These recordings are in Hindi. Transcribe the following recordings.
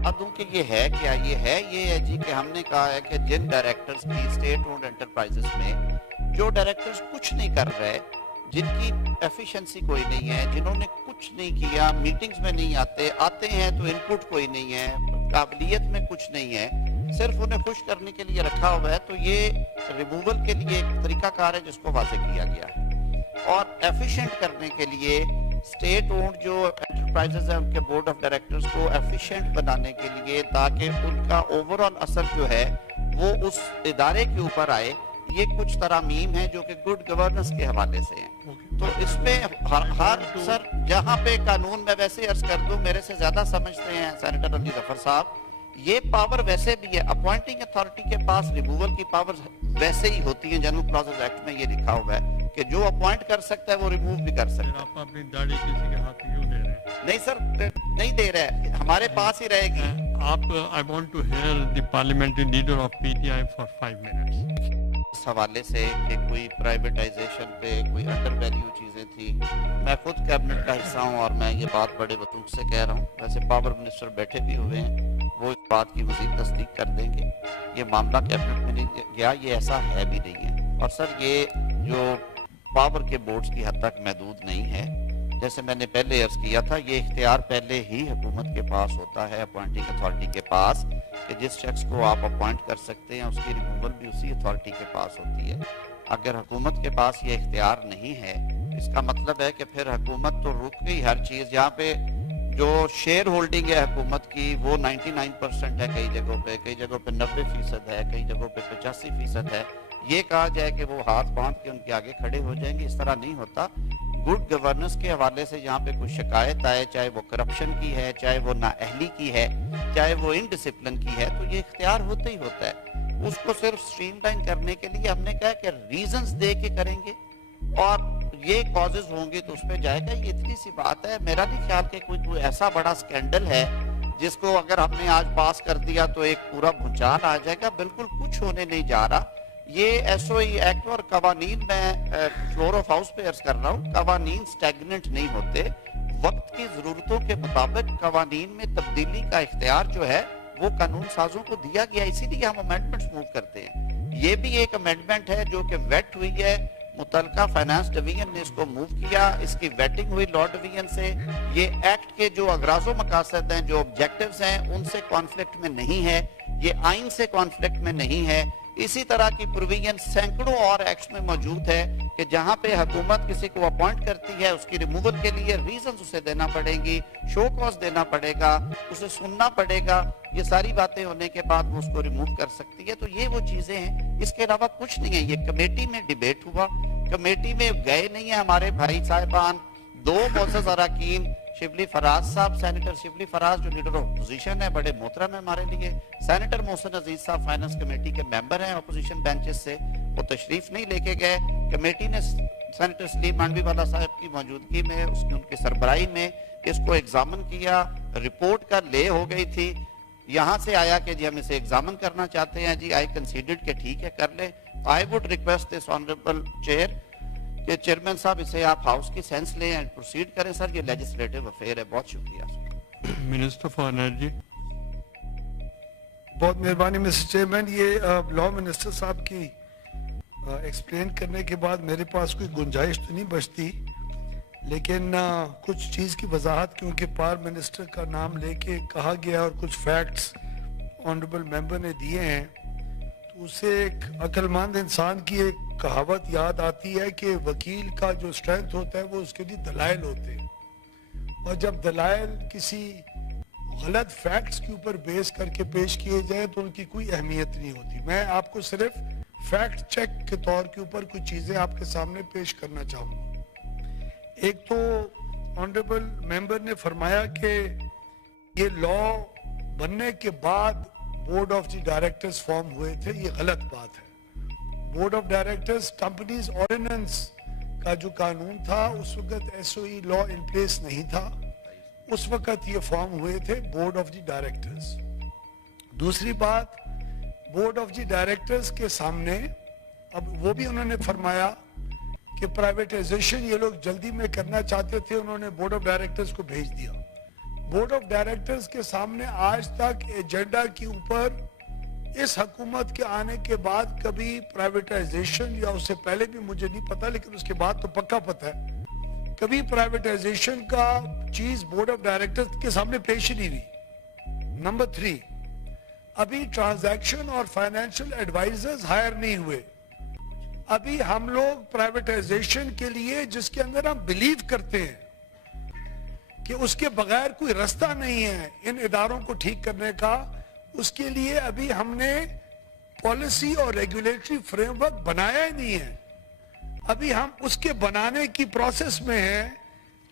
दूं कि ये है क्या, ये है जी कि हमने कहा है कि जिन डायरेक्टर्स की स्टेट ओन्ड एंटरप्राइजेस में जो डायरेक्टर्स कुछ नहीं कर रहे, जिनकी एफिशिएंसी कोई नहीं है, जिन्होंने कुछ नहीं किया, मीटिंग्स में नहीं आते हैं तो इनपुट कोई नहीं है, काबिलियत में कुछ नहीं है, सिर्फ उन्हें खुश करने के लिए रखा हुआ है, तो ये रिमूवल के लिए एक तरीकाकार है जिसको वाज़ेह किया गया है। और एफिशिएंट करने के लिए स्टेट ओन्ड जो एंटरप्राइजेस है उनके बोर्ड ऑफ डायरेक्टर्स को एफिशिएंट बनाने के लिए, ताकि उनका ओवरऑल असर जो है वो उस इदारे के ऊपर आए, ये कुछ तरामीम है जो कि गुड गवर्नेंस के हवाले से हैं। तो इसमें हर सर जहाँ पे कानून में वैसे अर्ज कर दूं, मेरे से ज्यादा समझते हैं सेनेटर अली जफर साहब, ये पावर वैसे भी है, अपॉइंटिंग अथॉरिटी के पास रिमूवल की पावर वैसे ही होती है। जनरल क्लॉजेज एक्ट में ये लिखा हुआ है कि जो अपॉइंट कर सकता है वो रिमूव भी कर सकता है। आप अपनी दाढ़ी किसी के हाथ में क्यों दे रहे हैं? नहीं सर, नहीं दे रहा है, हमारे पास ही रहेगी। आप I want to hear the parliamentary leader of PTI for 5 minutes. इस हवाले से कि कोई प्राइवेटाइजेशन पे कोई अंडर वैल्यू चीज़ें थी, मैं खुद कैबिनेट का हिस्सा हूँ और मैं ये बात बड़े वसूख से कह रहा हूँ। वैसे पावर मिनिस्टर बैठे भी हुए हैं, वो इस बात की मज़ीद तस्दीक कर देंगे। ये मामला कैबिनेट में नहीं गया, ये ऐसा है भी नहीं है। और सर ये जो पावर के बोर्ड्स की हद तक महदूद नहीं है, जैसे मैंने पहले अर्ज किया था, ये इख्तियार पहले ही हुकूमत के पास होता है, अपॉइंटिंग अथॉरिटी के पास, कि जिस शख्स को आप अपॉइंट कर सकते हैं उसकी रिमूवल भी उसी अथॉरिटी के पास होती है। अगर हुकूमत के पास ये इख्तियार नहीं है, इसका मतलब है कि फिर हुकूमत तो रुक गई हर चीज़। यहाँ पे जो शेयर होल्डिंग है हुकूमत की वो 99% है, कई जगहों पे 90% है, कई जगहों पे 85% है। ये कहा जाए कि वो हाथ बांध के उनके आगे खड़े हो जाएंगे, इस तरह नहीं होता। गुड गवर्नेंस के हवाले से जहाँ पे कोई शिकायत आए, चाहे वो करप्शन की है, चाहे वो नाअहली की है, चाहे वो इनडिसिप्लिन की है, तो ये इख्तियार होता ही होता है। उसको सिर्फ स्ट्रीमलाइन करने के लिए हमने कहा कि रीजंस दे के करेंगे और ये कॉजेज होंगे तो उस पर जाएगा। ये इतनी सी बात है। मेरा नहीं ख्याल कि कोई ऐसा बड़ा स्कैंडल है जिसको अगर हमने आज पास कर दिया तो एक पूरा भूचाल आ जाएगा। बिल्कुल कुछ होने नहीं जा रहा। ये एसओई एक्ट और कवानीन में फ्लोर ऑफ हाउस पे अर्ज कर रहा हूँ, कवानीन स्टैग्नेंट नहीं होते। वक्त की जरूरतों के मुताबिक कवानीन में तब्दीली का इख्तियार जो है वो कानून साजों को दिया गया, इसीलिए हम अमेंडमेंट्स मूव करते हैं। ये भी एक अमेंडमेंट है जो कि वेट हुई है, मुतलका फाइनेंस डिवीजन ने इसको मूव किया, इसकी वेटिंग हुई लॉ डिवीजन से। ये एक्ट के जो अगराज़ो मकासद हैं, जो ऑब्जेक्टिव्स हैं, उनसे कॉन्फ्लिक्ट में नहीं है, ये आइन से कॉन्फ्लिक्ट में नहीं है। इसी तरह की प्रोविजन सैकड़ों और एक्ट्स में मौजूद है कि जहां पे हुकूमत किसी को अपॉइंट करती है, उसकी रिमूवल के लिए रीजंस उसे देना पड़ेंगी, शो कॉज देना पड़ेगा, उसे सुनना पड़ेगा। ये सारी बातें होने के बाद वो उसको रिमूव कर सकती है। तो ये वो चीजें हैं, इसके अलावा कुछ नहीं है। ये कमेटी में डिबेट हुआ, कमेटी में गए नहीं है हमारे भाई साहिबान। 2 मोअज़्ज़ज़ अरकान, शिबली फराज साहब, सेनेटर शिबली फराज जो लीडर ऑफ अपोजिशन है, बड़े मोहतरम है हमारे लिए। सेनेटर मोहसिन अजीज साहब फाइनेंस कमेटी के मेंबर हैं अपोजिशन बेंचेस से, वो तशरीफ नहीं लेके गए। कमेटी ने सेनेटर सलीम मांडवीवाला साहब की मौजूदगी में, उनकी सरबराही में इसको एग्जामिन किया। रिपोर्ट का ले हो गई थी, यहाँ से आया कि जी हम इसे एग्जामिन करना चाहते हैं। जी आई कंसीडर्ड कि ठीक है कर ले। I would request this honourable chair कि चेयरमैन साहब इसे आप हाउस की सेंस लें एंड प्रोसीड करें। सर ये लेजिस्लेटिव अफेयर है। बहुत शुक्रिया। Minister for energy. बहुत मेहरबानी मिस्टर चेयरमैन। ये लॉ मिनिस्टर साहब की एक्सप्लेन करने के बाद मेरे पास कोई गुंजाइश तो नहीं बचती, लेकिन कुछ चीज़ की वजाहत क्योंकि पावर मिनिस्टर का नाम लेके कहा गया और कुछ फैक्ट्स ऑनरेबल मेंबर ने दिए हैं, तो उससे एक अक्लमंद इंसान की एक कहावत याद आती है कि वकील का जो स्ट्रेंथ होता है वो उसके लिए दलाइल होते हैं, और जब दलाइल किसी गलत फैक्ट्स के ऊपर बेस करके पेश किए जाए तो उनकी कोई अहमियत नहीं होती। मैं आपको सिर्फ फैक्ट चेक के तौर के ऊपर कुछ चीज़ें आपके सामने पेश करना चाहूँगा। एक तो ऑनरेबल मेंबर ने फरमाया कि ये लॉ बनने के बाद board of the directors form हुए थे। ये गलत बात है। Board of directors companies ordinance का जो कानून था उस वक्त एसओई लॉ इन प्लेस नहीं था, उस वक्त ये फॉर्म हुए थे बोर्ड ऑफ द डायरेक्टर्स। दूसरी बात, बोर्ड ऑफ द डायरेक्टर्स के सामने अब वो भी उन्होंने फरमाया कि प्राइवेटाइजेशन ये लोग जल्दी में करना चाहते थे, उन्होंने बोर्ड ऑफ डायरेक्टर्स को भेज दिया। बोर्ड ऑफ डायरेक्टर्स के सामने आज तक एजेंडा के ऊपर इस हुकूमत के आने के बाद कभी प्राइवेटाइजेशन, या उससे पहले भी मुझे नहीं पता लेकिन उसके बाद तो पक्का पता है, कभी प्राइवेटाइजेशन का चीज बोर्ड ऑफ डायरेक्टर्स के सामने पेश ही नहीं हुई। नंबर 3, अभी ट्रांजैक्शन और फाइनेंशियल एडवाइजर्स हायर नहीं हुए। अभी हम लोग प्राइवेटाइजेशन के लिए, जिसके अंदर हम बिलीव करते हैं कि उसके बगैर कोई रास्ता नहीं है इन इदारों को ठीक करने का, उसके लिए अभी हमने पॉलिसी और रेगुलेटरी फ्रेमवर्क बनाया ही नहीं है। अभी हम उसके बनाने की प्रोसेस में हैं।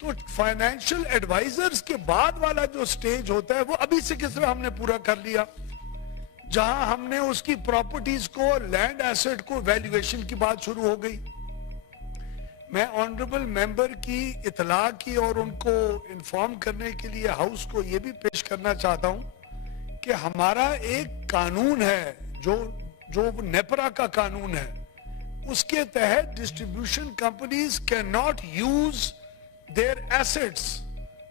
तो फाइनेंशियल एडवाइजर्स के बाद वाला जो स्टेज होता है वो अभी से किस तरह हमने पूरा कर लिया, जहां हमने उसकी प्रॉपर्टीज को, लैंड एसेट को वैल्यूएशन की बात शुरू हो गई। मैं ऑनरेबल मेंबर की इतला की और उनको इन्फॉर्म करने के लिए हाउस को ये भी पेश करना चाहता हूं कि हमारा एक कानून है जो नेपरा का कानून है, उसके तहत distribution companies can not use their assets,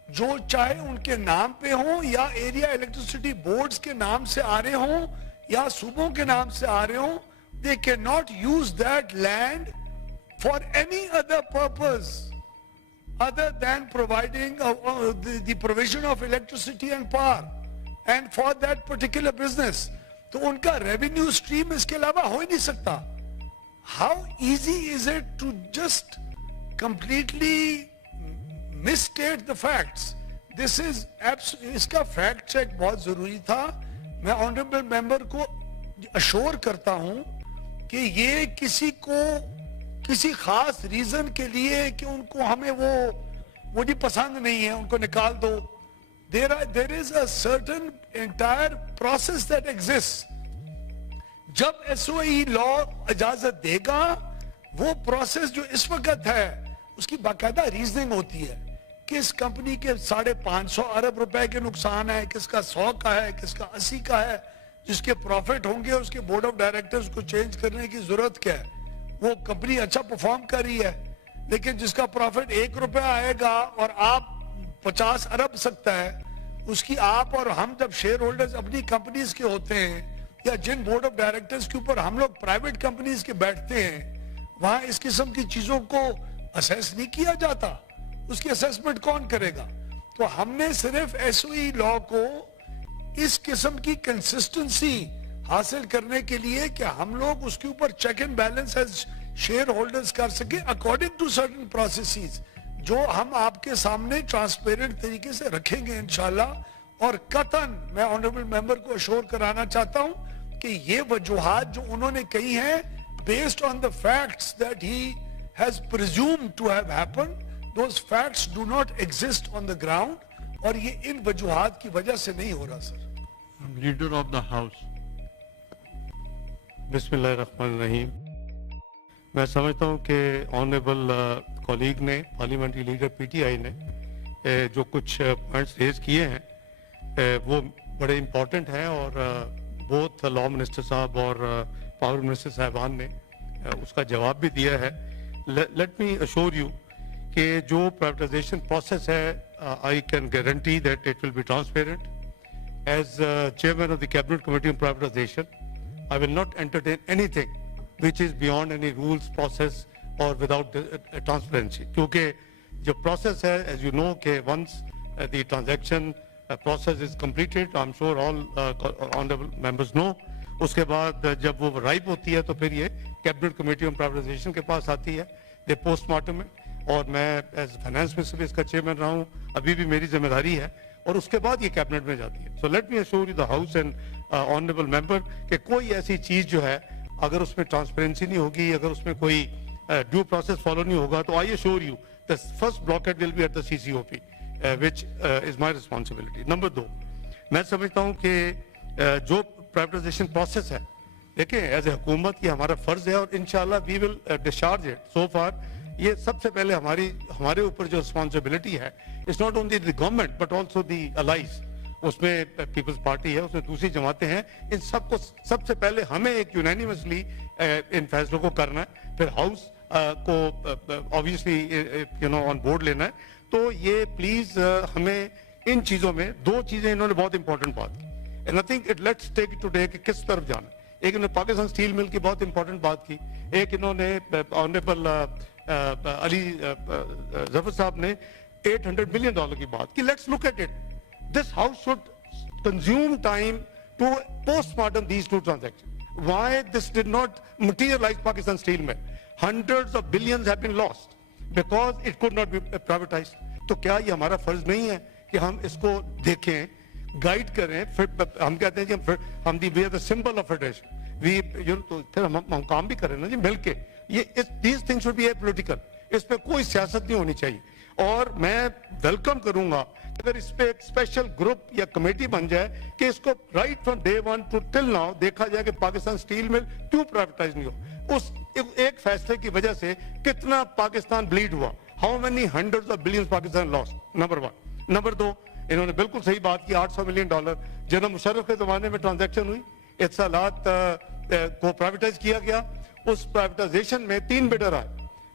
जो चाहे उनके नाम पे हो या एरिया इलेक्ट्रिसिटी बोर्ड्स के नाम से आ रहे हो या सूबों के नाम से आ रहे हो, they can not use that land for any other purpose other than providing the provision of electricity and power and for that particular business. तो उनका revenue stream इसके अलावा हो ही नहीं सकता। How easy is it to just completely misstate the facts? This is इसका fact check बहुत जरूरी था। मैं honorable member को assure करता हूं कि ये किसी खास रीजन के लिए कि उनको हमें वो नहीं पसंद नहीं है, उनको निकाल दो। There is a certain entire process that exists. जब SOE लॉ इजाजत देगा, वो प्रोसेस जो इस वक्त है उसकी बाकायदा रीजनिंग होती है। किस कंपनी के 550 अरब रुपए के नुकसान है, किसका 100 का है, किसका 80 का है, जिसके प्रॉफिट होंगे उसके बोर्ड ऑफ डायरेक्टर्स को चेंज करने की जरूरत क्या है? वो कंपनी अच्छा परफॉर्म कर रही है, लेकिन जिसका प्रॉफिट 1 रुपया आएगा और आप 50 अरब सकता है, उसकी आप और हम जब शेयर होल्डर्स अपनी कंपनीज के होते हैं या जिन बोर्ड ऑफ डायरेक्टर्स के ऊपर हम लोग प्राइवेट कंपनीज के बैठते हैं, वहां इस किस्म की चीजों को असेस नहीं किया जाता। उसकी असेसमेंट कौन करेगा? तो हमने सिर्फ एसओई लॉ को इस किस्म की कंसिस्टेंसी हासिल करने के लिए कि हम लोग उसके ऊपर check and balance as share holders कर सके अकॉर्डिंग टू सर्टेन प्रोसेसेस, जो हम आपके सामने ट्रांसपेरेंट तरीके से रखेंगे इंशाल्लाह। और कतन मैं ऑनरेबल मेंबर को अश्योर कराना चाहता हूं कि ये वजूहात जो उन्होंने कही हैं, based on the facts that he has presumed to have happened, those facts do not exist on the ground, और ये इन वजूहात की वजह से नहीं हो रहा। Sir, leader of the house. बिस्मिल्लाहिर्रहमानिर्रहीम। मैं समझता हूँ कि ऑनरेबल कॉलीग ने, पार्लियामेंट्री लीडर पीटीआई ने जो कुछ पॉइंट्स रेज किए हैं वो बड़े इम्पोर्टेंट हैं, और बोथ लॉ मिनिस्टर साहब और पावर मिनिस्टर साहबान ने उसका जवाब भी दिया है। लेट मी अश्योर यू कि जो प्राइवेटाइजेशन प्रोसेस है, I can guarantee that it will be transparent. As chairman of the cabinet committee on privatisation, I will not entertain anything which is beyond any rules, process or without transparency. क्योंकि जो process है, as you know, कि once the transaction process is completed, I'm sure all honorable members know, उसके बाद जब वो ripe होती है तो फिर ये कैबिनेट कमेटी ऑन प्राइवेटाइजेशन के पास आती है, दे पोस्टमार्टम में, और मैं एज फाइनेंस मिनिस्टर भी इसका चेयरमैन रहा हूँ, अभी भी मेरी जिम्मेदारी है, और उसके बाद ये कैबिनेट में जाती है। So let me assure you the house and honourable member कि कोई ऐसी चीज जो है अगर उसमें ट्रांसपेरेंसी नहीं होगी, अगर उसमें कोई ड्यू प्रोसेस फॉलो नहीं होगा, तो I assure you the first blockade will be at the CCOP which is my responsibility. Number 2, मैं समझता हूं कि जो प्राइवेटाइजेशन प्रोसेस है, देखिए एज ए हुकूमत ये हमारा फर्ज है और इंशाल्लाह we will discharge it. So far ये सबसे पहले हमारे ऊपर जो रिस्पांसिबिलिटी है, it's not only the government but also the allies, उसमें पीपल्स पार्टी है, उसमें दूसरी जमातें हैं, इन सबको सबसे पहले हमें एक यूनानिमसली इन फैसलों को करना है, फिर हाउस को ऑब्वियसली ऑन बोर्ड लेना है। तो ये प्लीज हमें इन चीजों में दो चीजें इन्होंने बहुत इंपॉर्टेंट बात की, and I think it let's take it today कि किस तरफ जाना। एक इन्होंने पाकिस्तान स्टील मिल की बहुत इंपॉर्टेंट बात की, एक इन्होंने ऑनरेबल अली जफर साहब ने $800 मिलियन की बात की। Let's look at it, this house should consume time to postmortem these two transaction. Why this did not materialize Pakistan Steel Mill? Hundreds of billions have been lost because it could not be privatized. तो क्या ये हमारा फर्ज नहीं है कि हम इसको देखें, गाइड करें? फिर हम कहते हैं कि हम we are the symbol of federation, we तो फिर हम काम भी करें ना जी मिलके। ये these things should be political, इस पे कोई सियासत नहीं होनी चाहिए। और मैं वेलकम करूंगा अगर इस पे एक स्पेशल ग्रुप या कमेटी बन जाए कि इसको right from day one two till now देखा जाए कि पाकिस्तान स्टील मिल क्यों प्राइवेटाइज नहीं हो। उस एक फैसले की वजह से कितना पाकिस्तान ब्लीड हुआ, how many hundreds of billions Pakistan lost, number one. Number दो, इन्होंने बिल्कुल सही बात की, $800 मिलियन जनरल मुशर्रफ के जमाने में ट्रांजैक्शन हुई, इत्सलात को प्राइवेटाइज किया गया। उस प्राइवेटाइजेशन में 3 बिडर आए,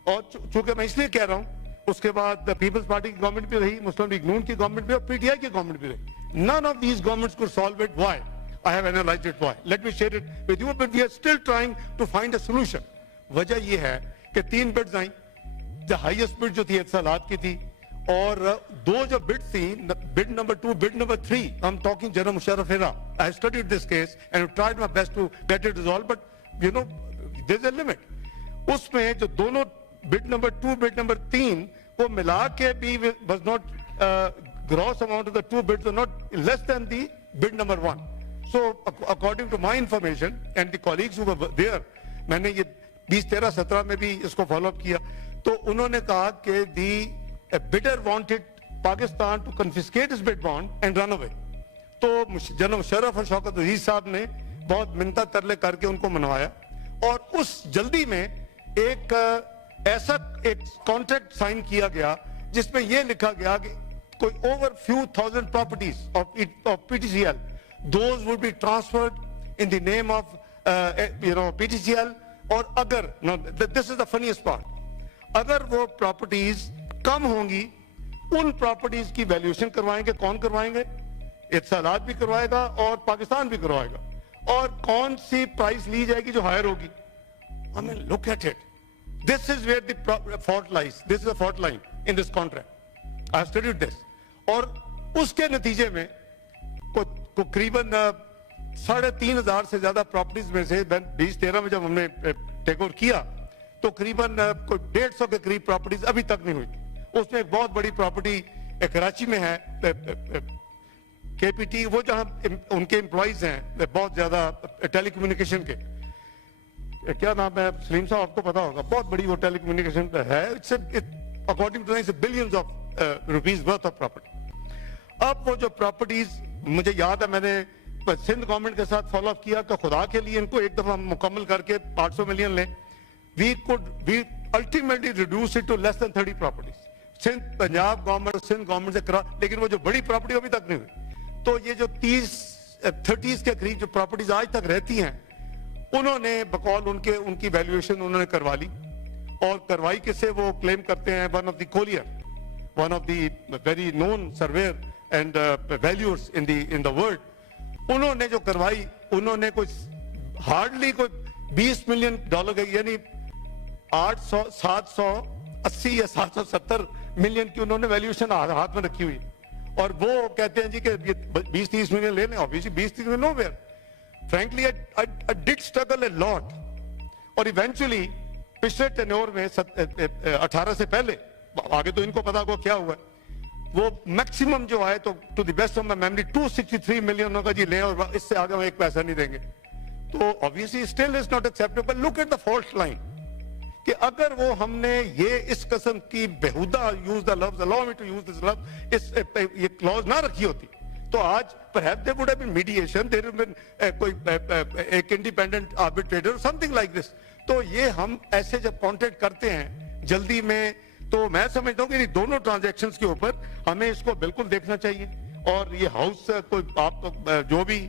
और चूंकि मैं इसलिए कह रहा हूं उसके बाद पीपल्स पार्टी की गवर्नमेंट भी रही, मुस्लिम लीग नून की गवर्नमेंट भी और पीटीआई की गवर्नमेंट भी रही। None of these governments could solve it. Why? I have analysed it. Why? Let me share it with you, but we are still trying to find a solution. वजह यह है कि 3 बिड्स आई, द हाईएस्ट बिड जो थी इत्सलात की थी, और दो जो बिड थी, bid number 2, bid number 3, I am talking general Musharraf era. I have studied this case and tried my best to get it resolve, but you know there is a limit. उसमें जो दोनों बिड नंबर 2, बिड नंबर 3 वो मिला के भी was not gross amount of the 2 bids were not less than the bid number 1. So according to my information and the colleagues who were there, मैंने ये 20, 13, 17 में भी इसको फॉलो अप किया, तो उन्होंने कहा कि the bidder wanted Pakistan to confiscate his bid bond and run away. तो जनरल मुशर्रफ और शौकत अजीज साहब ने बहुत मिन्नत तरले करके उनको मनवाया, और उस जल्दी में एक ऐसा एक कॉन्ट्रैक्ट साइन किया गया जिसमें यह लिखा गया कि कोई over few thousand properties of PTCL, those would be transferred in the name of PTCL. और अगर this is the funniest part, अगर वो प्रॉपर्टीज कम होंगी, उन प्रॉपर्टीज की वैल्यूएशन करवाएंगे। कौन करवाएंगे? इत्सलात भी करवाएगा और पाकिस्तान भी करवाएगा। और कौन सी प्राइस ली जाएगी जो हायर होगी? I mean look at it, this is where the fault lies. This is a fault line in this contract. I have studied this. और उसके नतीजे में तकरीबन 3,500 से ज्यादा प्रॉपर्टीज में से 2013 में जब हमने टेक ओवर किया, तो करीबन 150 के करीब प्रॉपर्टीज अभी तक नहीं हुई। उसमें एक बहुत बड़ी प्रॉपर्टी कराची में है, केपीटी, वो जहां उनके एम्प्लॉइज हैं बहुत ज्यादा टेलीकम्युनिकेशन के, क्या नाम है सलीम साहब, आपको पता होगा, बहुत बड़ी वो टेलीकम्युनिकेशन है। According to billions of rupees worth of property. अब वो जो प्रॉपर्टीज, मुझे याद है मैंने सिंध गवर्नमेंट के साथ फॉलो अप किया कि खुदा के लिए इनको एक दफा मुकम्मल करके 800 मिलियन लें। We ultimately reduce it to less than 30 properties. Sindh, Punjab government, Sindh government से करा, लेकिन वो जो बड़ी प्रॉपर्टी अभी तक नहीं हुई। तो ये जो 30 के करीब जो प्रॉपर्टीज आज तक रहती हैं, उन्होंने बकौल उनकी वैल्यूएशन उन्होंने करवा ली। और करवाई किससे? वो क्लेम करते हैं one of the Collier, one of the very known surveyor and valuers in the world. उन्होंने जो करवाई, उन्होंने कोई हार्डली कोई $20 मिलियन का, यानी 780 या 770 मिलियन की उन्होंने वैल्यूएशन हाथ में रखी हुई। और वो कहते हैं जी कि 20-30 मिलियन ले लें। Obviously 20-30 million nowhere. Frankly, I did struggle a lot, और इवेंचुअली पिछले टेन्योर में 18 से पहले, आगे तो इनको पता होगा क्या हुआ, वो मैक्सिमम जो आए तो to the best of my memory 263 million का जी लें, और इससे आगे हम एक पैसा नहीं देंगे। तो obviously still is not acceptable. Look at the fault line, कि अगर वो हमने ये इस किस्म की बेहुदा, यूज द लफ्ज, allow me to use this लफ्ज, ये क्लॉज ना रखी होती, तो आज perhaps there would have been mediation, there would have been कोई एक independent arbitrator, something like this. तो ये हम ऐसे जब कॉन्टेक्ट करते हैं जल्दी में, तो मैं समझता हूँ कि दोनों ट्रांजैक्शंस के ऊपर हमें इसको बिल्कुल देखना चाहिए। और ये हाउस कोई आप जो भी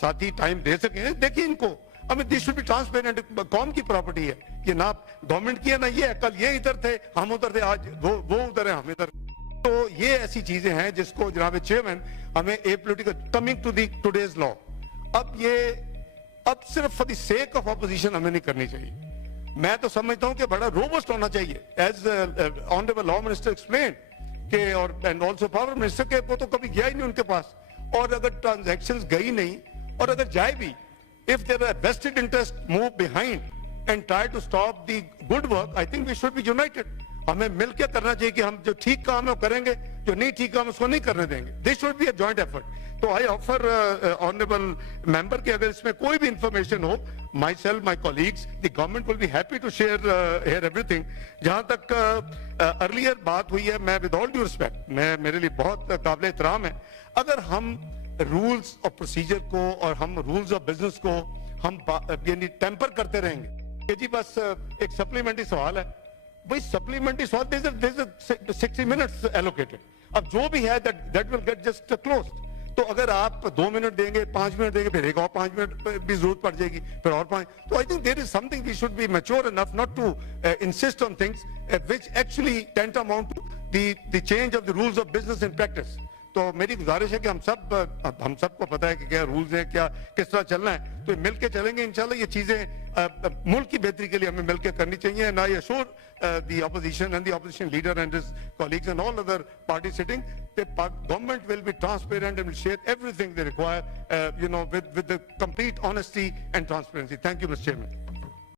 साथी टाइम दे सके, देखिए इनको। I mean, this should be transparent। कौन की प्रॉपर्टी है ये? ना गवर्नमेंट की है ना ये। कल ये इधर थे, हम उधर थे, आज वो उधर है, हम इधर। तो ये ऐसी चीजें हैं जिसको जनाब चेयरमैन हमें a political coming to the today's law, अब सिर्फ for the sake of opposition हमें नहीं करनी चाहिए। मैं तो समझता हूं कि बड़ा रोबस्ट होना चाहिए, as honourable law minister explain के, और एंड ऑल्सो पावर मिनिस्टर के, वो तो कभी गया ही नहीं उनके पास, और अगर ट्रांजैक्शंस गई नहीं और अगर जाए भी, if there are vested interest move behind and try to stop the good work, I think we should be united. हमें मिलकर करना चाहिए कि हम जो ठीक काम है वो करेंगे, जो नहीं ठीक काम उसको नहीं करने देंगे। This should be a joint effort. तो I offer honorable member कि अगर इसमें कोई भी information हो, myself, my colleagues, the government will be happy to share here everything. जहाँ तक earlier बात हुई है, मैं with all due respect, मेरे लिए बहुत काबिल एहतराम है, अगर हम रूल्स और प्रोसीजर को और हम रूल्स ऑफ बिजनेस को हम यानी टेम्पर करते रहेंगे कि जी बस एक सप्लीमेंट्री सवाल है, भाई सप्लीमेंट्री सवाल देयर इज 60 मिनट्स एलोकेटेड, अब जो भी है that will get just closed. तो अगर आप 2 मिनट देंगे, 5 मिनट देंगे, फिर एक और 5 मिनट भी जरूरत पड़ जाएगी, फिर और 5, तो I think there is something we should be mature enough not to insist on things which actually tantamount to the change of the rules of business in practice. तो मेरी गुजारिश है कि हम सबको पता है कि क्या रूल्स हैं, क्या किस तरह चलना है, तो मिलके चलेंगे इंशाल्लाह। ये चीजें मुल्क की बेहतरी के लिए हमें मिलकर करनी चाहिए। And I assure the opposition and the opposition leader and his colleagues and all other party sitting, the government will be transparent and will share everything they require, with the complete honesty and transparency. Thank you, Mr. Chairman.